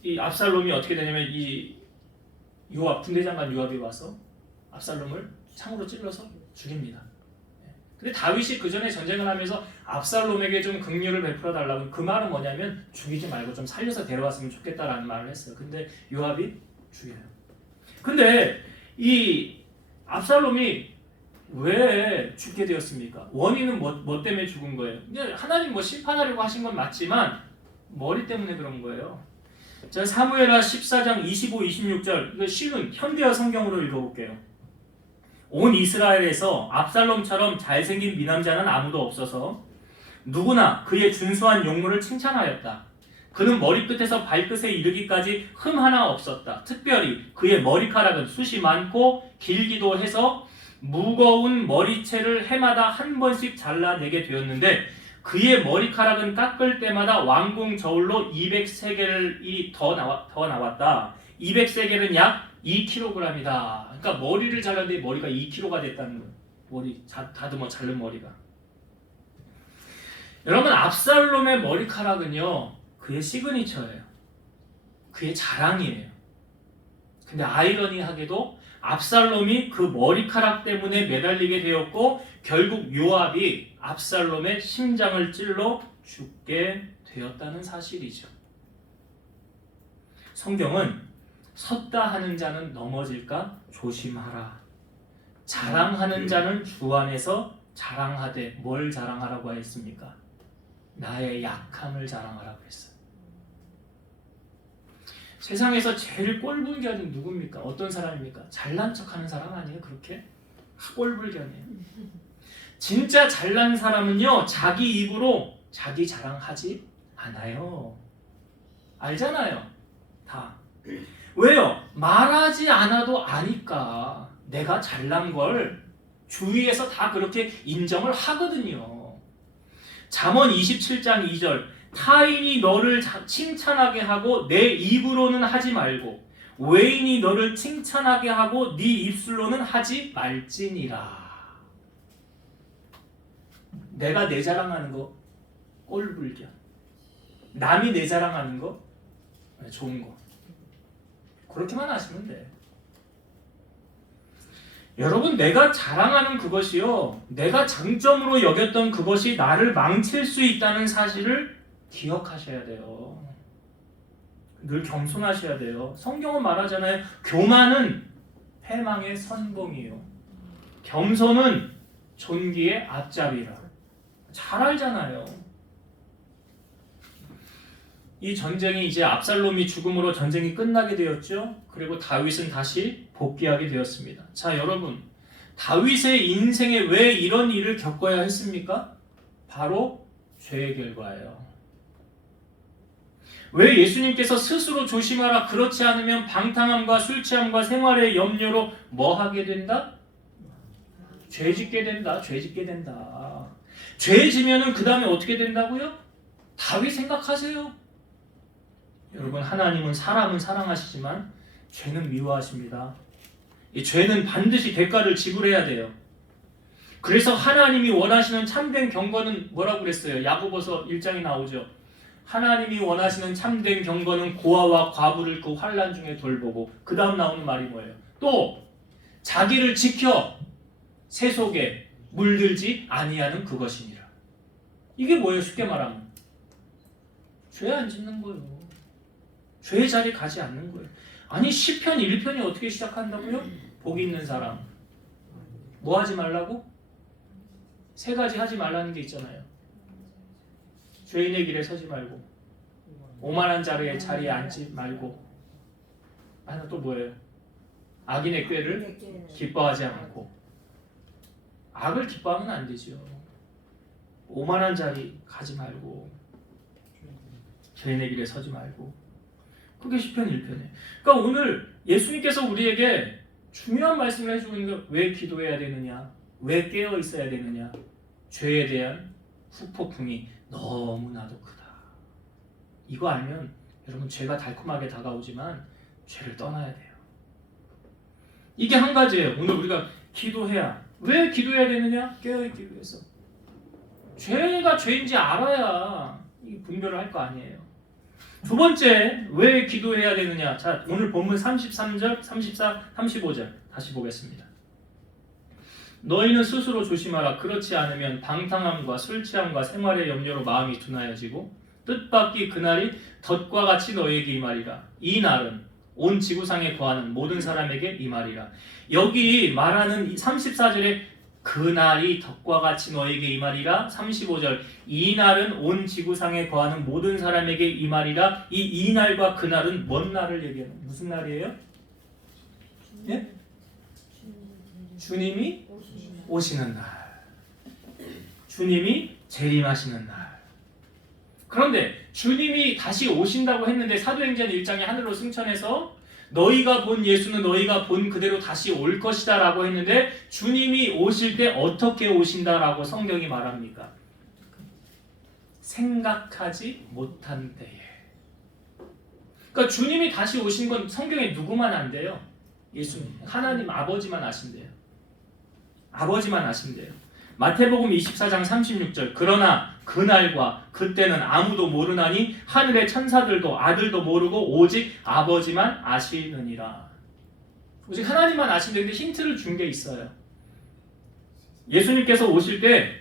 이 압살롬이 어떻게 되냐면 이 요압 군대장관 요압이 와서 압살롬을 창으로 찔러서 죽입니다. 근데 다윗이 그 전에 전쟁을 하면서 압살롬에게 좀 긍휼을 베풀어 달라고 그 말은 뭐냐면 죽이지 말고 좀 살려서 데려왔으면 좋겠다라는 말을 했어요. 근데 요압이 죽여요. 근데 이 압살롬이 왜 죽게 되었습니까? 원인은 뭐 때문에 죽은 거예요? 하나님 뭐 심판하려고 하신 건 맞지만 머리 때문에 그런 거예요. 자, 사무엘하 14장 25, 26절 이거 쉬운 현대어 성경으로 읽어볼게요. 온 이스라엘에서 압살롬처럼 잘생긴 미남자는 아무도 없어서 누구나 그의 준수한 용모를 칭찬하였다. 그는 머리끝에서 발끝에 이르기까지 흠 하나 없었다. 특별히 그의 머리카락은 숱이 많고 길기도 해서 무거운 머리채를 해마다 한 번씩 잘라내게 되었는데 그의 머리카락은 깎을 때마다 왕궁 저울로 200세겔이 더 나왔다. 200세겔은 약 2kg이다. 그러니까 머리를 잘랐는데 머리가 2kg가 됐다는 거예요. 머리 다듬어 자른 머리가. 여러분 압살롬의 머리카락은요 그의 시그니처예요. 그의 자랑이에요. 근데 아이러니하게도 압살롬이 그 머리카락 때문에 매달리게 되었고 결국 요압이 압살롬의 심장을 찔러 죽게 되었다는 사실이죠. 성경은 섰다 하는 자는 넘어질까 조심하라. 자랑하는 자는 주 안에서 자랑하되 뭘 자랑하라고 했습니까? 나의 약함을 자랑하라고 했어요. 세상에서 제일 꼴불견이 누굽니까? 어떤 사람입니까? 잘난 척하는 사람 아니에요? 그렇게? 꼴불견이에요. 진짜 잘난 사람은요 자기 입으로 자기 자랑하지 않아요. 알잖아요. 다. 왜요? 말하지 않아도 아니까. 내가 잘난 걸 주위에서 다 그렇게 인정을 하거든요. 잠언 27장 2절 타인이 너를 칭찬하게 하고 내 입으로는 하지 말고 외인이 너를 칭찬하게 하고 네 입술로는 하지 말지니라. 내가 내 자랑하는 거 꼴불견. 남이 내 자랑하는 거 좋은 거. 그렇게만 하시면 돼. 여러분 내가 자랑하는 그것이요 내가 장점으로 여겼던 그것이 나를 망칠 수 있다는 사실을 기억하셔야 돼요. 늘 겸손하셔야 돼요. 성경은 말하잖아요. 교만은 패망의 선봉이요 겸손은 존귀의 앞잡이라. 잘 알잖아요. 이 전쟁이 이제 압살롬이 죽음으로 전쟁이 끝나게 되었죠. 그리고 다윗은 다시 복귀하게 되었습니다. 자, 여러분, 다윗의 인생에 왜 이런 일을 겪어야 했습니까? 바로 죄의 결과예요. 왜 예수님께서 스스로 조심하라, 그렇지 않으면 방탕함과 술 취함과 생활의 염려로 뭐 하게 된다? 죄 짓게 된다. 죄 짓게 된다. 죄 지면은 그 다음에 어떻게 된다고요? 다윗 생각하세요. 여러분, 하나님은 사람은 사랑하시지만 죄는 미워하십니다. 이 죄는 반드시 대가를 지불해야 돼요. 그래서 하나님이 원하시는 참된 경건은 뭐라고 그랬어요? 야고보서 1장에 나오죠. 하나님이 원하시는 참된 경건은 고아와 과부를 그 환난 중에 돌보고, 그 다음 나오는 말이 뭐예요? 또 자기를 지켜 세속에 물들지 아니하는 그것이니라. 이게 뭐예요? 쉽게 말하면 죄 안 짓는 거예요. 죄의 자리에 가지 않는 거예요. 아니, 시편 1편이 어떻게 시작한다고요? 복 있는 사람. 뭐 하지 말라고? 세 가지 하지 말라는 게 있잖아요. 죄인의 길에 서지 말고, 오만한 자리에 앉지 말고, 하나 또 뭐예요? 악인의 꾀를 기뻐하지 않고. 악을 기뻐하면 안 되죠. 오만한 자리 가지 말고, 죄인의 길에 서지 말고. 그게 시편 1편이에요. 그러니까 오늘 예수님께서 우리에게 중요한 말씀을 해주고 있는 게, 왜 기도해야 되느냐, 왜 깨어 있어야 되느냐. 죄에 대한 후폭풍이 너무나도 크다. 이거 알면 여러분, 죄가 달콤하게 다가오지만 죄를 떠나야 돼요. 이게 한 가지예요. 오늘 우리가 기도해야, 왜 기도해야 되느냐? 깨어있기 위해서. 죄가 죄인지 알아야 분별을 할 거 아니에요. 두 번째, 왜 기도해야 되느냐? 자, 오늘 본문 33절, 34, 35절 다시 보겠습니다. 너희는 스스로 조심하라. 그렇지 않으면 방탕함과 술 취함과 생활의 염려로 마음이 둔하여지고 뜻밖의 그날이 덫과 같이 너희에게 임하리라. 이 날은 온 지구상에 거하는 모든 사람에게 임하리라. 여기 말하는 34절에 그날이 덫과 같이 너희에게 임하리라. 35절 이 날은 온 지구상에 거하는 모든 사람에게 임하리라. 이 날과 그날은 뭔 날을 얘기하는, 무슨 날이에요? 예? 주님이 오시는 날. 주님이 재림하시는 날. 그런데 주님이 다시 오신다고 했는데 사도행전 1장에 하늘로 승천해서 너희가 본 예수는 너희가 본 그대로 다시 올 것이다 라고 했는데, 주님이 오실 때 어떻게 오신다라고 성경이 말합니까? 생각하지 못한 때에. 그러니까 주님이 다시 오신 건 성경에 누구만 안 돼요? 예수님, 하나님 아버지만 아신대요. 아버지만 아신대요. 마태복음 24장 36절 그러나 그날과 그때는 아무도 모르나니 하늘의 천사들도 아들도 모르고 오직 아버지만 아시느니라. 오직 하나님만 아신다는데 힌트를 준 게 있어요. 예수님께서 오실 때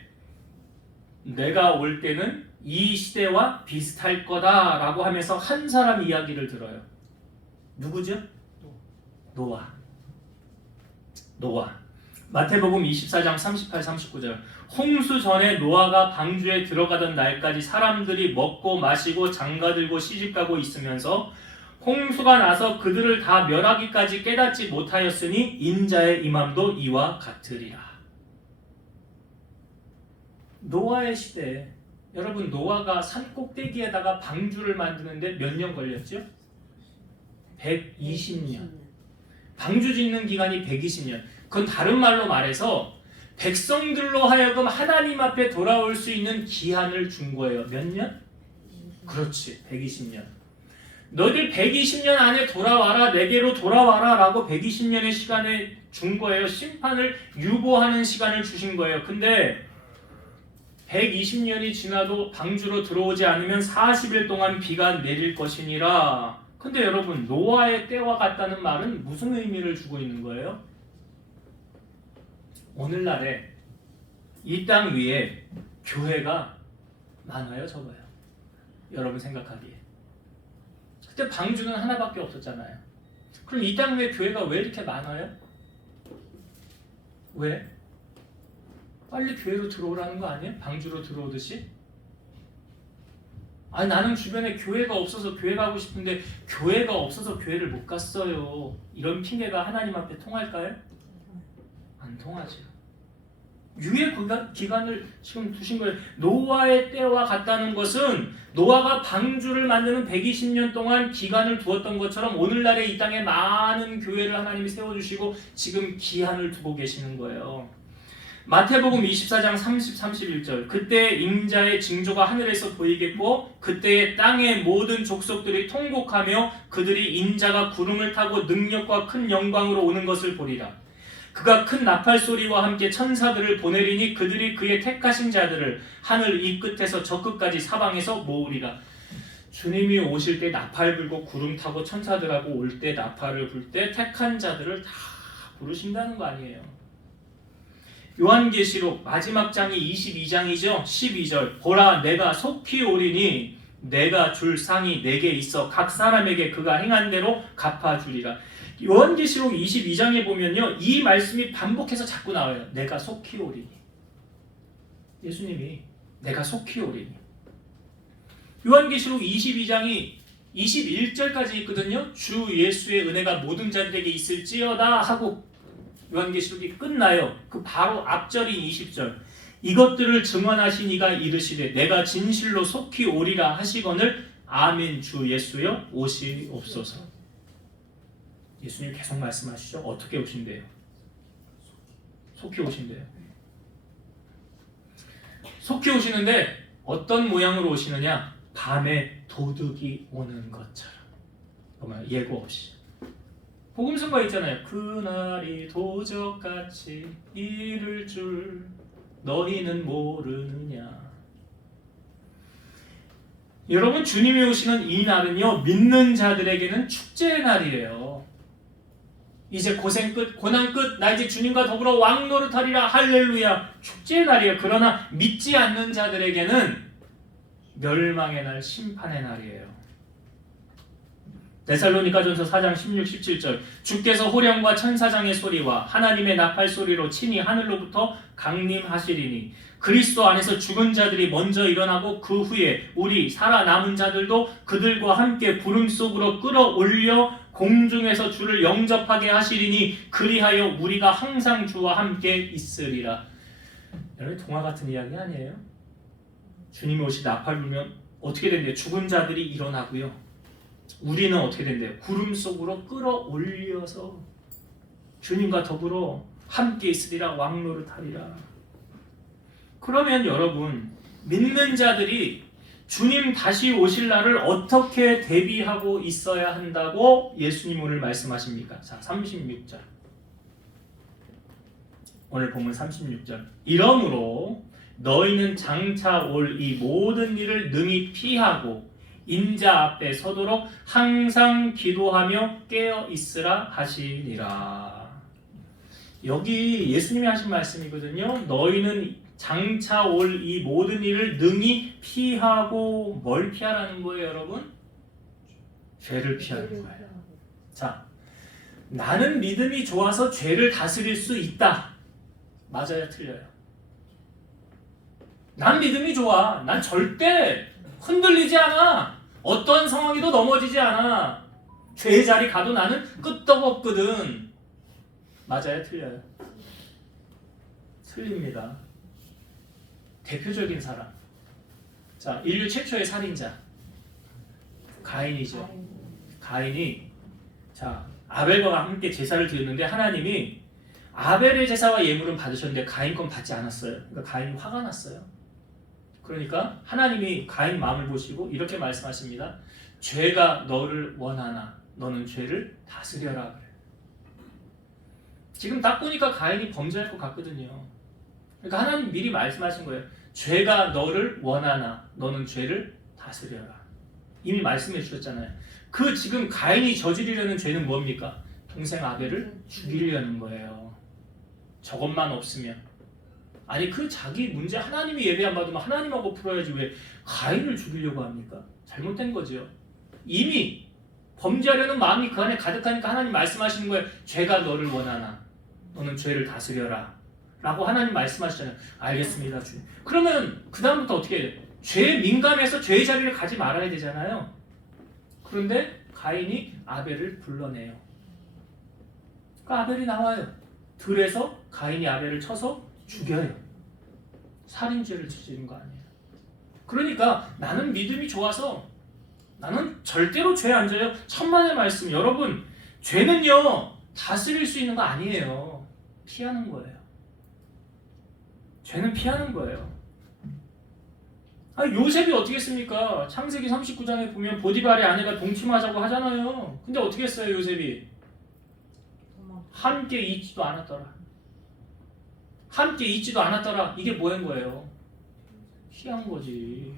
내가 올 때는 이 시대와 비슷할 거다라고 하면서 한 사람 이야기를 들어요. 누구죠? 노아. 마태복음 24장 38, 39절 홍수 전에 노아가 방주에 들어가던 날까지 사람들이 먹고 마시고 장가들고 시집가고 있으면서 홍수가 나서 그들을 다 멸하기까지 깨닫지 못하였으니 인자의 임함도 이와 같으리라. 노아의 시대에, 여러분, 노아가 산 꼭대기에다가 방주를 만드는데 몇 년 걸렸죠? 120년. 방주 짓는 기간이 120년. 그건 다른 말로 말해서 백성들로 하여금 하나님 앞에 돌아올 수 있는 기한을 준 거예요. 몇 년? 그렇지, 120년. 너희들 120년 안에 돌아와라, 내게로 돌아와라 라고 120년의 시간을 준 거예요. 심판을 유보하는 시간을 주신 거예요. 근데 120년이 지나도 방주로 들어오지 않으면 40일 동안 비가 내릴 것이니라. 근데 여러분, 노아의 때와 같다는 말은 무슨 의미를 주고 있는 거예요? 오늘날에 이 땅 위에 교회가 많아요, 적어요? 여러분 생각하기에. 그때 방주는 하나밖에 없었잖아요. 그럼 이 땅 위에 교회가 왜 이렇게 많아요? 왜? 빨리 교회로 들어오라는 거 아니에요? 방주로 들어오듯이? 아, 나는 주변에 교회가 없어서 교회 가고 싶은데 교회가 없어서 교회를 못 갔어요. 이런 핑계가 하나님 앞에 통할까요? 안 통하죠. 유예 기간을 지금 두신 거예요. 노아의 때와 같다는 것은 노아가 방주를 만드는 120년 동안 기간을 두었던 것처럼 오늘날의 이 땅에 많은 교회를 하나님이 세워주시고 지금 기한을 두고 계시는 거예요. 마태복음 24장 30, 31절 그때 임자의 징조가 하늘에서 보이겠고 그때의 땅의 모든 족속들이 통곡하며 그들이 인자가 구름을 타고 능력과 큰 영광으로 오는 것을 보리라. 그가 큰 나팔 소리와 함께 천사들을 보내리니 그들이 그의 택하신 자들을 하늘 이 끝에서 저 끝까지 사방에서 모으리라. 주님이 오실 때 나팔 불고 구름 타고 천사들하고 올 때 나팔을 불 때 택한 자들을 다 부르신다는 거 아니에요. 요한계시록 마지막 장이 22장이죠. 12절 보라 내가 속히 오리니 내가 줄 상이 내게 있어 각 사람에게 그가 행한 대로 갚아주리라. 요한계시록 22장에 보면요 이 말씀이 반복해서 자꾸 나와요. 내가 속히 오리니. 예수님이 내가 속히 오리니. 요한계시록 22장이 21절까지 있거든요. 주 예수의 은혜가 모든 자들에게 있을지어다 하고 요한계시록이 끝나요. 그 바로 앞절인 20절 이것들을 증언하신 이가 이르시되 내가 진실로 속히 오리라 하시거늘 아멘 주 예수여 오시옵소서. 예수님 계속 말씀하시죠. 어떻게 오신대요? 속히 오신대요. 속히 오시는데 어떤 모양으로 오시느냐? 밤에 도둑이 오는 것처럼. 정말 예고 없이. 복음성가 있잖아요. 그날이 도적같이 이를 줄 너희는 모르느냐. 여러분 주님이 오시는 이 날은요 믿는 자들에게는 축제의 날이에요. 이제 고생 끝, 고난 끝, 나 이제 주님과 더불어 왕노릇하리라 할렐루야 축제의 날이에요. 그러나 믿지 않는 자들에게는 멸망의 날, 심판의 날이에요. 데살로니가전서 4장 16, 17절 주께서 호령과 천사장의 소리와 하나님의 나팔 소리로 친히 하늘로부터 강림하시리니 그리스도 안에서 죽은 자들이 먼저 일어나고 그 후에 우리 살아남은 자들도 그들과 함께 구름 속으로 끌어올려 공중에서 주를 영접하게 하시리니 그리하여 우리가 항상 주와 함께 있으리라. 여러분 동화 같은 이야기 아니에요? 주님이 오시 나팔 불면 어떻게 된대요? 죽은 자들이 일어나고요. 우리는 어떻게 된대요? 구름 속으로 끌어올려서 주님과 더불어 함께 있으리라 왕노릇하리라. 그러면 여러분 믿는 자들이 주님 다시 오실 날을 어떻게 대비하고 있어야 한다고 예수님 오늘 말씀하십니까? 자 36절 오늘 본문 36절 이러므로 너희는 장차 올 이 모든 일을 능히 피하고 인자 앞에 서도록 항상 기도하며 깨어 있으라 하시니라. 여기 예수님이 하신 말씀이거든요. 너희는 장차 올 이 모든 일을 능히 피하고 뭘 피하라는 거예요, 여러분? 죄를 피하는 거예요. 자, 나는 믿음이 좋아서 죄를 다스릴 수 있다. 맞아요, 틀려요? 난 믿음이 좋아. 난 절대 흔들리지 않아. 어떤 상황에도 넘어지지 않아. 죄의 자리 가도 나는 끄떡없거든. 맞아요, 틀려요? 틀립니다. 대표적인 사람. 자, 인류 최초의 살인자. 가인이죠. 가인이 자, 아벨과 함께 제사를 드렸는데 하나님이 아벨의 제사와 예물은 받으셨는데 가인 건 받지 않았어요. 그러니까 가인이 화가 났어요. 그러니까 하나님이 가인 마음을 보시고 이렇게 말씀하십니다. 죄가 너를 원하나 너는 죄를 다스려라 그래요. 지금 딱 보니까 가인이 범죄할 것 같거든요. 그러니까 하나님 미리 말씀하신 거예요. 죄가 너를 원하나 너는 죄를 다스려라. 이미 말씀해 주셨잖아요. 그 지금 가인이 저지르려는 죄는 뭡니까? 동생 아벨을 죽이려는 거예요. 저것만 없으면. 아니 그 자기 문제 하나님이 예배 안 받으면 하나님하고 풀어야지 왜 가인을 죽이려고 합니까? 잘못된 거죠. 이미 범죄하려는 마음이 그 안에 가득하니까 하나님 말씀하시는 거예요. 죄가 너를 원하나 너는 죄를 다스려라 라고 하나님 말씀하시잖아요. 알겠습니다 주님. 그러면 그 다음부터 어떻게 해야 돼요? 죄에 민감해서 죄의 자리를 가지 말아야 되잖아요. 그런데 가인이 아벨을 불러내요. 그러니까 아벨이 나와요. 들에서 가인이 아벨을 쳐서 죽여요. 살인죄를 저지른 거 아니에요. 그러니까 나는 믿음이 좋아서 나는 절대로 죄 안 져요. 천만의 말씀. 여러분, 죄는요 다스릴 수 있는 거 아니에요. 피하는 거예요. 죄는 피하는 거예요. 요셉이 어떻게 했습니까? 창세기 39장에 보면 보디발의 아내가 동침하자고 하잖아요. 근데 어떻게 했어요, 요셉이? 함께 있지도 않았더라. 함께 있지도 않았더라. 이게 뭐인 거예요? 피한 거지.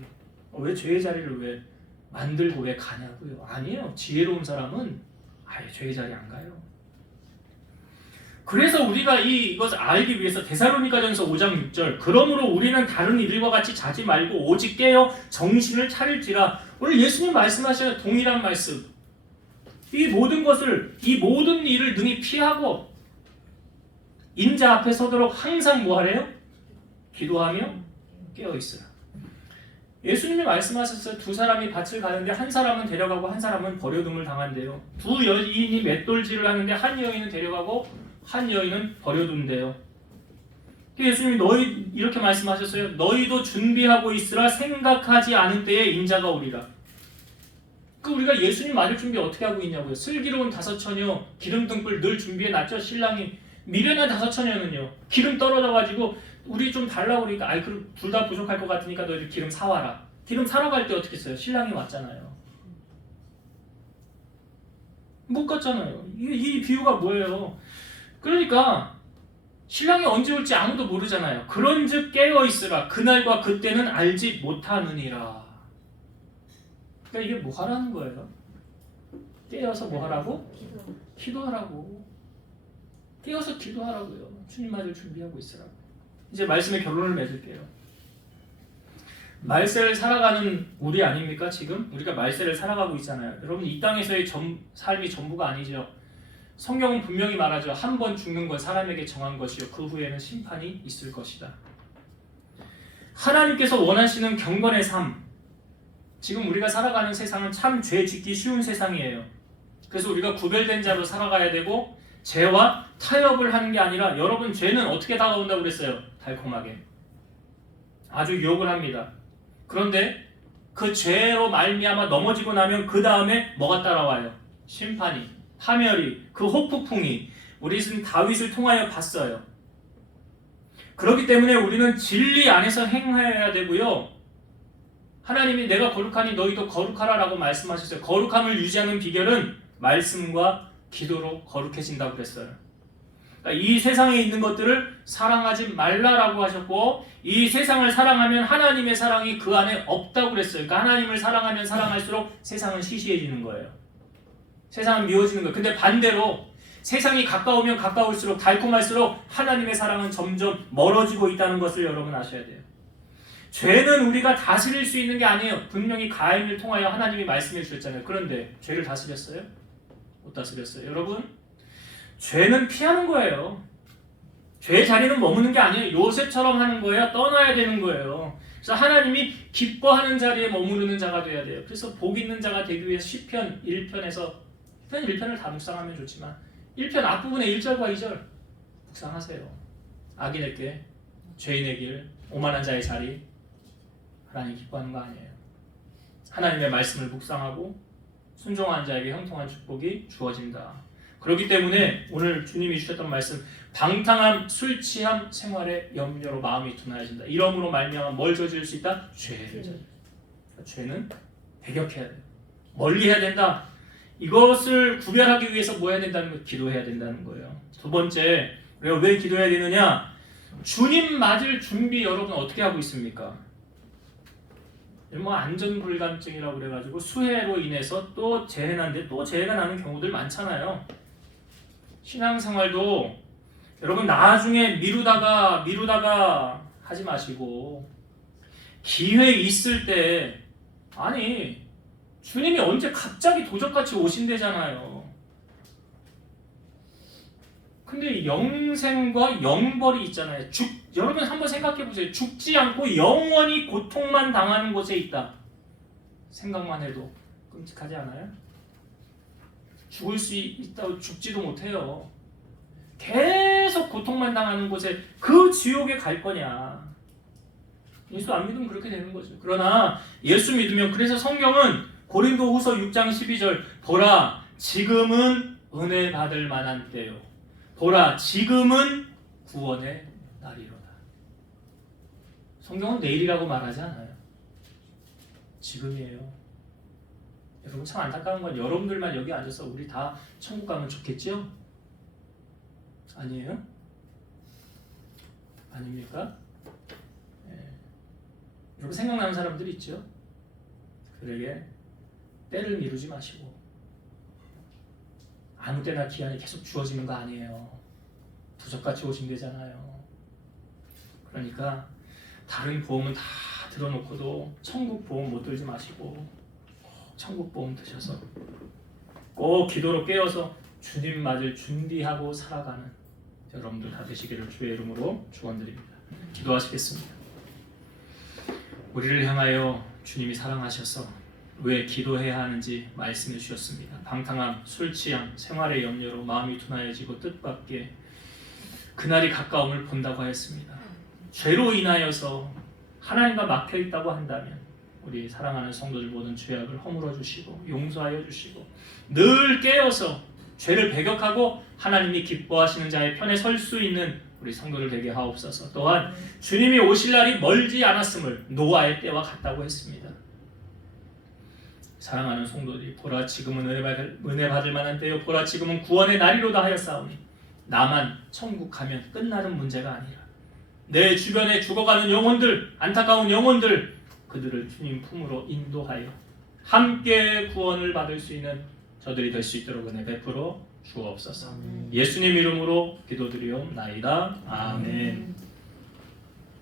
왜 죄의 자리를 왜 만들고 왜 가냐고요? 아니에요. 지혜로운 사람은 아예 죄의 자리 안 가요. 그래서 우리가 이것을 알기 위해서 데살로니가전서 5장 6절 그러므로 우리는 다른 이들과 같이 자지 말고 오직 깨어 정신을 차릴지라. 오늘 예수님 말씀하시는 동일한 말씀. 이 모든 것을, 이 모든 일을 능히 피하고 인자 앞에 서도록 항상 뭐 하래요? 기도하며 깨어 있으라. 예수님이 말씀하셨어요. 두 사람이 밭을 가는데 한 사람은 데려가고 한 사람은 버려둠을 당한대요. 두 여인이 맷돌질을 하는데 한 여인은 데려가고 한 여인은 버려둔대요. 예수님이 너희 이렇게 말씀하셨어요. 너희도 준비하고 있으라. 생각하지 않은 때에 인자가 오리라. 우리가 예수님 맞을 준비 어떻게 하고 있냐고요. 슬기로운 다섯 처녀 기름 등불 늘 준비해 놨죠. 신랑이 미련한 다섯 처녀는요 기름 떨어져가지고 우리 좀 달라고 그러니까 그럼 둘 다 부족할 것 같으니까 너희들 기름 사와라. 기름 사러 갈 때 어떻게 했어요? 신랑이 왔잖아요. 못 갔잖아요. 이 비유가 뭐예요? 그러니까 신랑이 언제 올지 아무도 모르잖아요. 그런즉 깨어있으라. 그날과 그때는 알지 못하느니라. 그러니까 이게 뭐 하라는 거예요? 깨어서 뭐 하라고? 기도하라고. 깨어서 기도하라고요. 주님 맞을 준비하고 있으라고. 이제 말씀의 결론을 맺을게요. 말세를 살아가는 우리 아닙니까? 지금 우리가 말세를 살아가고 있잖아요. 여러분, 이 땅에서의 삶이 전부가 아니죠. 성경은 분명히 말하죠. 한 번 죽는 건 사람에게 정한 것이요 그 후에는 심판이 있을 것이다. 하나님께서 원하시는 경건의 삶, 지금 우리가 살아가는 세상은 참 죄 짓기 쉬운 세상이에요. 그래서 우리가 구별된 자로 살아가야 되고 죄와 타협을 하는 게 아니라, 여러분, 죄는 어떻게 다가온다고 그랬어요? 달콤하게. 아주 유혹을 합니다. 그런데 그 죄로 말미암아 넘어지고 나면 그 다음에 뭐가 따라와요? 심판이, 파멸이, 그 혹폭풍이 우리는 다윗을 통하여 봤어요. 그렇기 때문에 우리는 진리 안에서 행해야 되고요. 하나님이 내가 거룩하니 너희도 거룩하라 라고 말씀하셨어요. 거룩함을 유지하는 비결은 말씀과 기도로 거룩해진다고 그랬어요. 그러니까 이 세상에 있는 것들을 사랑하지 말라라고 하셨고, 이 세상을 사랑하면 하나님의 사랑이 그 안에 없다고 그랬어요. 그러니까 하나님을 사랑하면 사랑할수록 세상은 시시해지는 거예요. 세상은 미워지는 거예요. 근데 반대로 세상이 가까우면 가까울수록, 달콤할수록 하나님의 사랑은 점점 멀어지고 있다는 것을 여러분 아셔야 돼요. 죄는 우리가 다스릴 수 있는 게 아니에요. 분명히 가인을 통하여 하나님이 말씀해 주셨잖아요. 그런데 죄를 다스렸어요? 못 다스렸어요. 여러분, 죄는 피하는 거예요. 죄의 자리는 머무는 게 아니에요. 요셉처럼 하는 거예요. 떠나야 되는 거예요. 그래서 하나님이 기뻐하는 자리에 머무르는 자가 돼야 돼요. 그래서 복 있는 자가 되기 위해서 시편 1편에서 1편을 다 묵상하면 좋지만 1편 앞부분에 1절과 2절 묵상하세요. 악인에게, 죄인의 길, 오만한 자의 자리, 하나님 기뻐하는 거 아니에요. 하나님의 말씀을 묵상하고 순종한 자에게 형통한 축복이 주어진다. 그렇기 때문에 오늘 주님이 주셨던 말씀, 방탕함, 술 취함, 생활의 염려로 마음이 둔해진다. 이러므로 말미암아 뭘 저지를 수 있다? 죄를. 죄는 배격해야 돼요. 멀리해야 된다. 이것을 구별하기 위해서 뭐 해야 된다는 거예요? 기도해야 된다는 거예요. 두 번째, 우리가 왜 기도해야 되느냐? 주님 맞을 준비 여러분 어떻게 하고 있습니까? 뭐 안전불감증이라고 그래가지고 수해로 인해서 또 재해난데 또 재해가 나는 경우들 많잖아요. 신앙생활도 여러분 나중에 미루다가 하지 마시고 기회 있을 때, 아니 주님이 언제 갑자기 도적같이 오신대잖아요. 근데 영생과 영벌이 있잖아요. 여러분 한번 생각해 보세요. 죽지 않고 영원히 고통만 당하는 곳에 있다. 생각만 해도 끔찍하지 않아요? 죽을 수 있다고 죽지도 못해요. 계속 고통만 당하는 곳에 그 지옥에 갈 거냐? 예수 안 믿으면 그렇게 되는 거죠. 그러나 예수 믿으면, 그래서 성경은 고린도후서 6장 12절 보라 지금은 은혜 받을 만한 때요. 보라 지금은 구원의 날이로다. 성경은 내일이라고 말하지 않아요. 지금이에요. 여러분 참 안타까운 건 여러분들만 여기 앉아서 우리 다 천국 가면 좋겠죠? 아니에요? 아닙니까? 여러분 생각나는 사람들 있죠? 그러게 때를 미루지 마시고 아무 때나 기한이 계속 주어지는 거 아니에요. 부적같이 오신대잖아요. 그러니까 다른 보험은 다 들어놓고도 천국 보험 못 들지 마시고 천국 보험 드셔서 꼭 기도로 깨어서 주님 맞을 준비하고 살아가는 여러분들 다 되시기를 주의 이름으로 축원드립니다. 기도하시겠습니다. 우리를 향하여 주님이 사랑하셔서 왜 기도해야 하는지 말씀해 주셨습니다. 방탕함, 술 취함, 생활의 염려로 마음이 둔하여지고 뜻밖의 그날이 가까움을 본다고 하였습니다. 죄로 인하여서 하나님과 막혀 있다고 한다면 우리 사랑하는 성도들 모든 죄악을 허물어 주시고 용서하여 주시고 늘 깨어서 죄를 배격하고 하나님이 기뻐하시는 자의 편에 설 수 있는 우리 성도들 되게 하옵소서. 또한 주님이 오실 날이 멀지 않았음을 노아의 때와 같다고 했습니다. 사랑하는 성도들이 보라 지금은 은혜 받을 만한 때요 보라 지금은 구원의 날이로다 하였사오니 나만 천국 가면 끝나는 문제가 아니라 내 주변에 죽어가는 영혼들, 안타까운 영혼들, 그들을 주님 품으로 인도하여 함께 구원을 받을 수 있는 저들이 될 수 있도록 은혜 베풀어 주옵소서. 예수님 이름으로 기도드리옵나이다. 아멘.